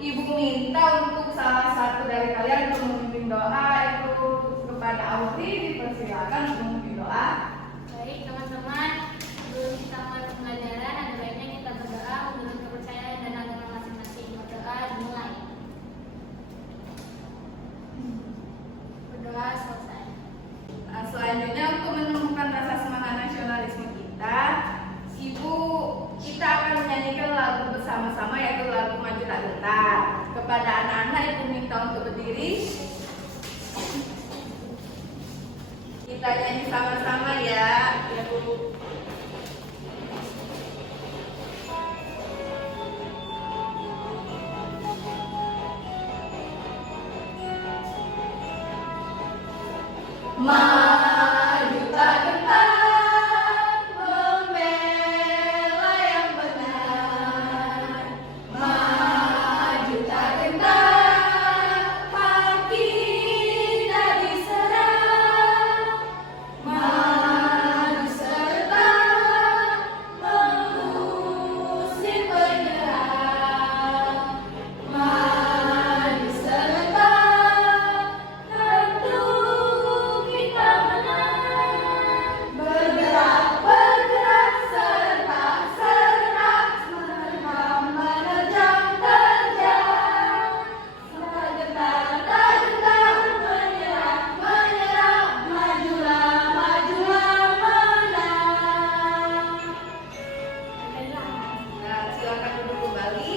Ibu minta untuk salah satu dari kalian untuk memimpin doa. Itu kepada Audrey, dipersilakan untuk memimpin doa. Baik teman-teman, sebelum kita mulai pembelajaran, ada baiknya kita berdoa menurut kepercayaan dan agama masing-masing. Berdoa dimulai. Berdoa selesai. Nah, selanjutnya untuk menemukan rasa semangat nasionalisme kita akan menyanyikan lagu bersama-sama, yaitu lagu Maju Tak Gentar. Kepada anak-anak, Ibu minta untuk berdiri. Kita nyanyi sama-sama ya, Ibu. Maju tak gentar, membela yang benar. Maju tak gentar, hak kita diserang. Maju serta mengusir penyerang. Maju serta tentu kita menang. Bergerak serta menerjang terjang. Tak gentar menyerah, majulah menang. Nah, silakan duduk kembali.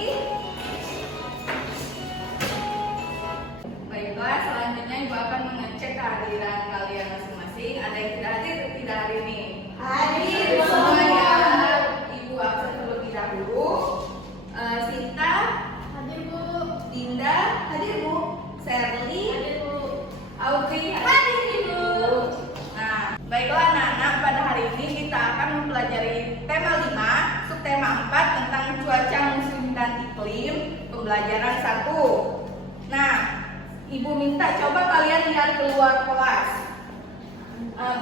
Baiklah, selanjutnya Ibu akan mengecek kehadiran kalian masing-masing. Ada yang tidak hadir atau tidak hari ini? Hadir semua ya. Ibu absen terlebih dahulu. Sinta Hadir Bu. Dinda hadir Bu. Sherly Hadir Bu. Audrey hadir Ibu. Nah, baiklah anak-anak, pada hari ini kita akan mempelajari tema 5, subtema 4 tentang cuaca, musim dan iklim, pembelajaran 1. Nah, Ibu minta coba kalian lihat keluar kelas.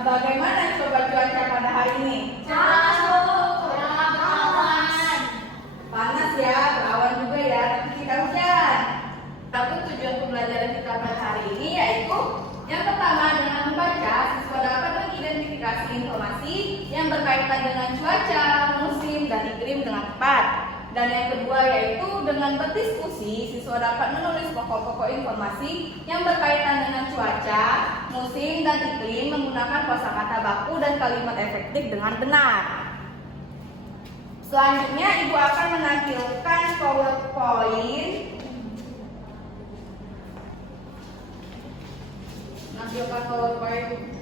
Bagaimana coba cuaca pada hari ini? Panas ya, berawan juga ya, tapi tidak hujan. Tapi tujuan pembelajaran kita pada hari ini yaitu yang pertama, dengan membaca, siswa dapat mengidentifikasi informasi yang berkaitan dengan cuaca, musim, dan iklim dengan tepat. Dan yang kedua yaitu dengan berdiskusi, siswa dapat menulis pokok-pokok informasi yang berkaitan dengan cuaca, musim, dan iklim menggunakan kosakata baku dan kalimat efektif dengan benar. Selanjutnya Ibu akan menampilkan PowerPoint. Menampilkan PowerPoint.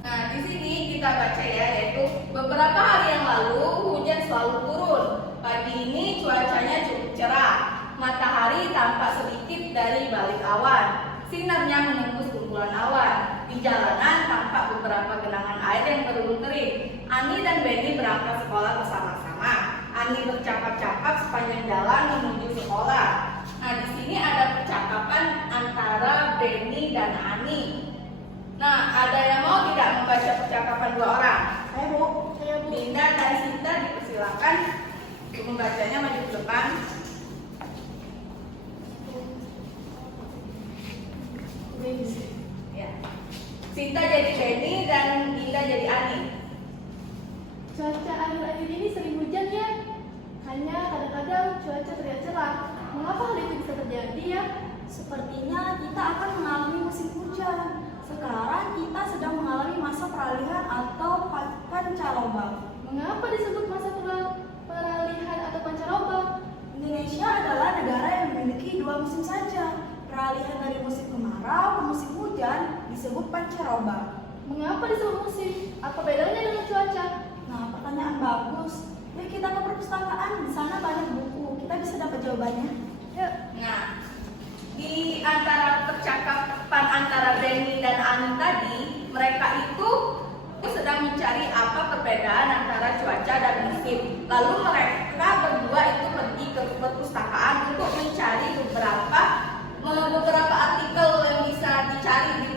Nah, di sini kita baca ya, yaitu beberapa hari yang lalu hujan selalu turun. Pagi ini cuacanya cukup cerah. Matahari tampak sedikit dari balik awan. Sinarnya menembus kumpulan awan. Di jalanan tampak beberapa genangan air yang berulung kering. Ani dan Benny berangkat sekolah bersama-sama. Ani bercakap-cakap sepanjang jalan menuju sekolah. Nah, di sini ada percakapan antara Benny dan Ani. Nah, ada yang mau tidak membaca percakapan dua orang? Saya Bu. Dinda dan Sinta dipersilakan untuk membacanya, maju ke depan. Ya. Sinta jadi Benny dan Dinda jadi Ani. Cuaca akhir-akhir ini sering hujan ya. Hanya kadang-kadang cuaca terlihat cerah. Mengapa hal itu bisa terjadi ya? Sepertinya kita akan mengalami musim hujan. Sekarang kita sedang mengalami masa peralihan atau pancaroba. Mengapa disebut masa peralihan atau pancaroba? Indonesia adalah negara yang memiliki 2 musim saja. Peralihan dari musim kemarau ke musim hujan disebut pancaroba. Mengapa disebut musim? Apa bedanya dengan cuaca? Nah, pertanyaan bagus. Yuk kita ke perpustakaan, di sana banyak buku. Kita bisa dapat jawabannya. Yuk. Nah, di antara percakapan antara Benny dan Ani tadi, mereka itu sedang mencari apa perbedaan antara cuaca dan musim. Lalu mereka berdua itu pergi ke perpustakaan untuk mencari beberapa artikel yang bisa dicari di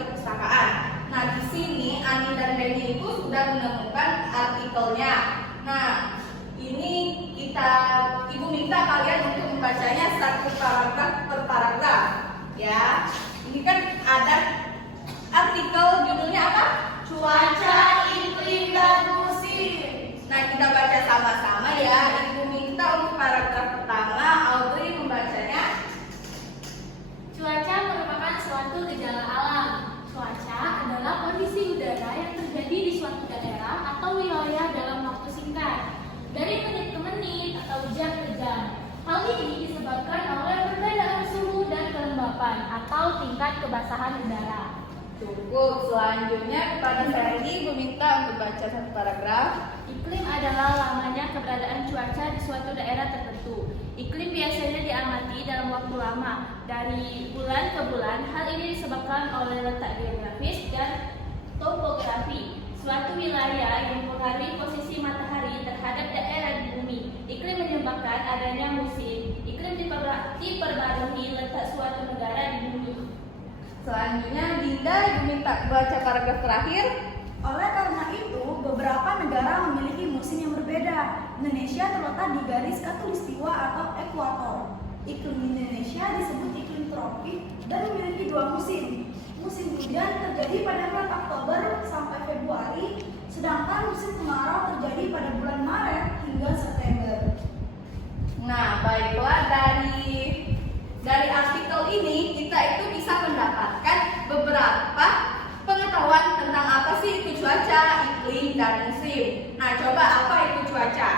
negara. Cukup. Selanjutnya kepada Ferdi meminta untuk baca satu paragraf. Iklim adalah lamanya keberadaan cuaca di suatu daerah tertentu. Iklim biasanya diamati dalam waktu lama, dari bulan ke bulan. Hal ini disebabkan oleh letak geografis dan topografi suatu wilayah yang mempengaruhi posisi matahari terhadap daerah di bumi. Iklim menyebabkan adanya musim. Iklim diperbarui letak suatu negara di bumi. Selanjutnya Dinda diminta baca paragraf terakhir. Oleh karena itu, beberapa negara memiliki musim yang berbeda. Indonesia terletak di garis khatulistiwa atau ekuator. Iklim Indonesia disebut iklim tropik dan memiliki dua musim. Musim hujan terjadi pada bulan Oktober sampai Februari, sedangkan musim kemarau terjadi pada bulan Maret hingga September. Nah, baiklah, dari artikel ini kita itu bisa mendapatkan beberapa pengetahuan tentang apa sih itu cuaca, iklim, dan musim. Nah, coba apa itu cuaca?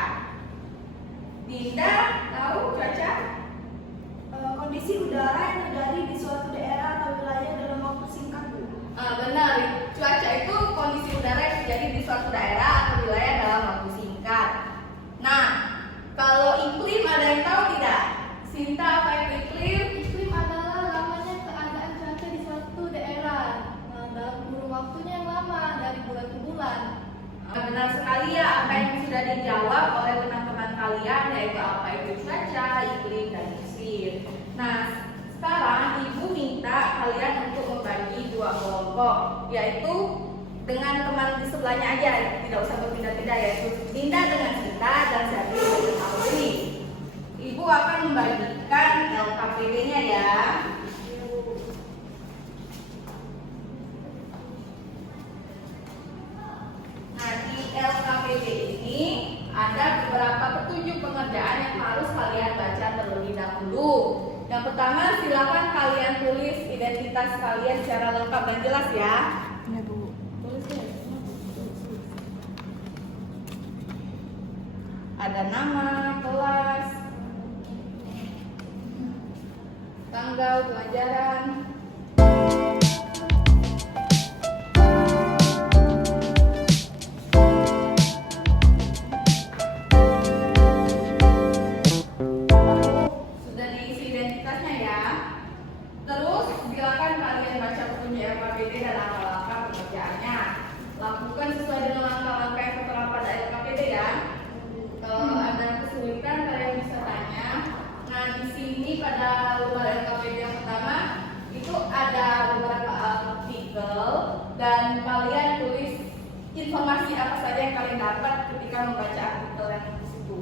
Dinda tahu cuaca? Kondisi udara yang terjadi di suatu daerah atau wilayah dalam waktu singkat, Bu. Benar, cuaca itu kondisi udara yang terjadi di suatu daerah atau wilayah dalam waktu singkat. Nah, kalau iklim ada yang tahu tidak? Sinta, apa itu iklim? Iklim adalah lamanya keadaan cuaca di suatu daerah dalam kurun waktunya yang lama dari bulan ke bulan. Benar sekali ya apa yang sudah dijawab oleh teman-teman kalian, yaitu apa itu cuaca, iklim, dan musim. Nah, sekarang Ibu minta kalian untuk membagi dua kelompok, yaitu dengan teman di sebelahnya aja, tidak usah berpindah-pindah, yaitu Dinda dengan Sinta dan Zari dengan Audrey. Ibu akan membagikan LKPD-nya ya. Nah, di LKPD ini ada beberapa petunjuk pengerjaan yang harus kalian baca terlebih dahulu. Yang pertama, silakan kalian tulis identitas kalian secara lengkap dan jelas ya. Ya, Bu. Tulis ya. Ada nama, kelas, tanggal pelajaran. Sudah diisi identitasnya ya. Terus silakan kalian baca petunjuk LKPD dan langkah-langkah pengerjaannya. Lakukan sesuai dengan langkah-langkah yang tertera pada LKPD ya. Kalau ada kesulitan kalian bisa tanya. Nah, di sini pada lembar LKPD yang pertama itu ada beberapa artikel dan kalian tulis informasi apa saja yang kalian dapat ketika membaca artikel yang di situ.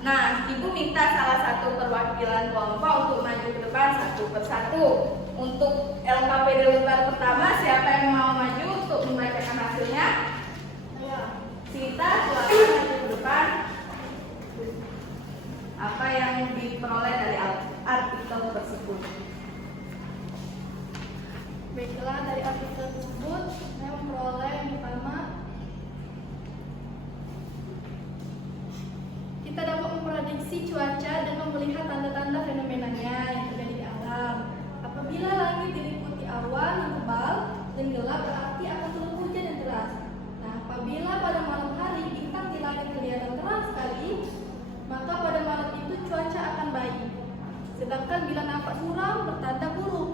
Nah, Ibu minta salah satu perwakilan kelompok untuk maju ke depan satu persatu. Untuk LKPD lembar pertama, siapa yang mau maju untuk membacakan hasilnya? Sinta, silakan maju ke depan. Apa yang diperoleh dari artikel tersebut? Baiklah, dari artikel tersebut saya memperoleh yang pertama, kita dapat memprediksi cuaca dengan melihat tanda-tanda fenomenanya yang terjadi di alam. Apabila langit diliputi awan yang tebal dan gelap, berarti akan turun hujan yang deras. Nah, apabila pada malam hari bintang di langit kelihatan terang sekali, maka pada malam itu cuaca akan baik. Sedangkan bila nampak suram, bertanda buruk.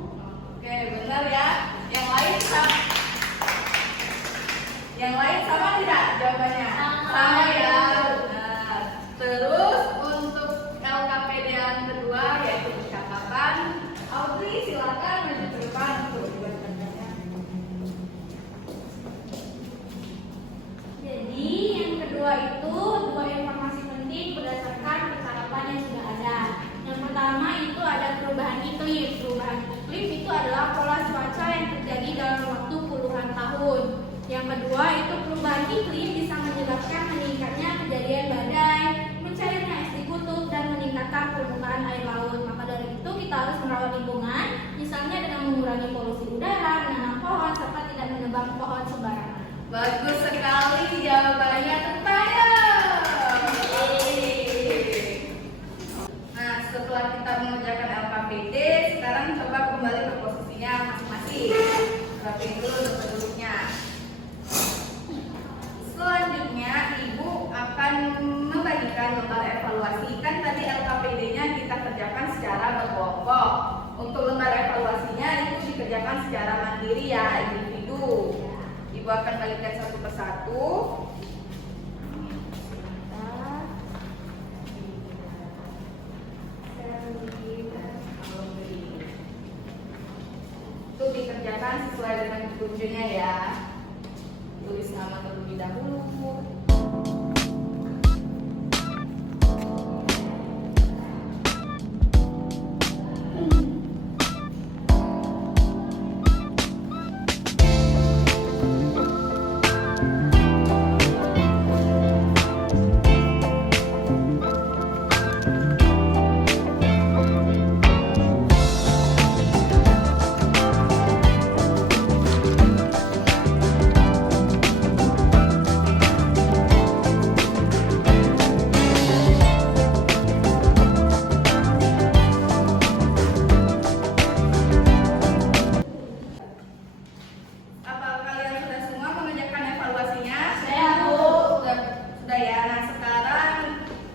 Oke, benar ya. Yang lain sama? Yang lain sama tidak jawabannya? Sama ya, benar. Terus untuk LKPD yang kedua yaitu percakapan. Audrey, silakan maju ke depan untuk dibacakannya. Jadi yang kedua itu dua informasi penting berdasarkan percakapan yang sudah ada. Yang pertama itu ada perubahan iklim. Perubahan iklim itu adalah pola cuaca yang terjadi dalam waktu puluhan tahun. Yang kedua itu perubahan iklim bisa menyebabkan meningkatnya kejadian badai, mencairnya es di kutub, dan meningkatkan permukaan air laut. Maka dari itu kita harus merawat lingkungan, misalnya dengan mengurangi polusi udara, menanam pohon, serta tidak menebang pohon sembarangan. Bagus sekali jawabannya, tepuk tangan. Nah, setelah kita mengerjakan LKPD, sekarang coba kembali ke posisinya masing-masing. Rapiin dulu untuk duduknya. Selanjutnya, Ibu akan membagikan lembar evaluasi. Kan tadi LKPD-nya kita kerjakan secara berkelompok. Untuk lembar evaluasinya itu dikerjakan secara mandiri ya, individu. Ibu akan bagikan satu persatu. Itu dikerjakan sesuai dengan petunjuknya ya. Tulis nama terlebih dahulu. Apa kalian sudah semua mengerjakan evaluasinya? Saya, Bu. Sudah ya. Nah, sekarang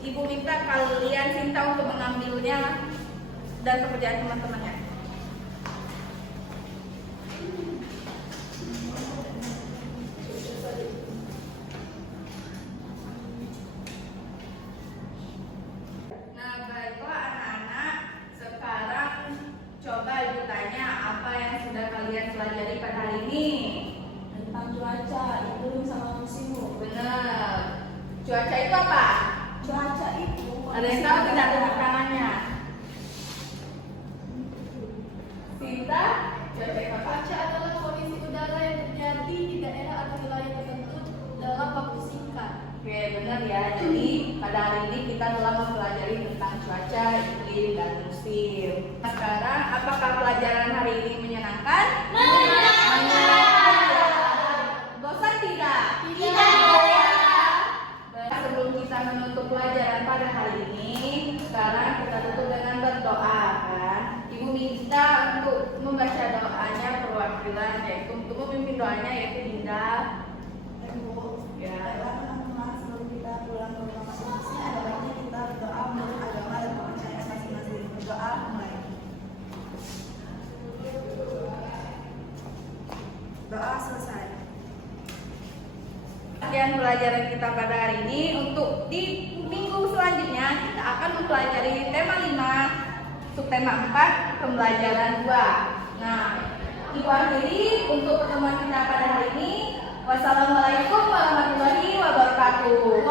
Ibu minta kalian Sinta untuk mengambilnya dan pekerjaan teman-temannya. Nah, baiklah anak-anak. Sekarang coba Ibu tanya apa yang sudah kalian pelajari pada hari ini. Tentang cuaca, iklim sama musimmu. Benar. Cuaca itu apa? Cuaca itu Ada yang tahu tidak tepuk tangannya? Sinta, cuaca itu apa? Cuaca adalah kondisi udara yang terjadi di daerah atau wilayah tertentu dalam waktu singkat. Oke, benar ya. Jadi pada hari ini kita telah mempelajari tentang cuaca, iklim, dan musim. Sekarang, apakah pelajaran hari ini menyenangkan? Menyenangkan. Bosan tidak? Baik, sebelum kita menutup pelajaran pada hari ini, sekarang kita tutup dengan berdoa kan. Ibu minta untuk membaca doanya perwakilan, yaitu untuk memimpin doanya yaitu Dinda. Ya. Baiklah teman-teman, sebelum kita pulang ke rumah masing-masing, ada baiknya kita berdoa menurut agama dan kepercayaan masing-masing. Berdoa mulai. Doa selesai. Sekian pelajaran kita pada hari ini. Untuk di minggu selanjutnya kita akan mempelajari tema 5, subtema 4, pembelajaran 2. Nah, Ibu akhiri untuk pertemuan kita pada hari ini. Wassalamualaikum warahmatullahi wabarakatuh.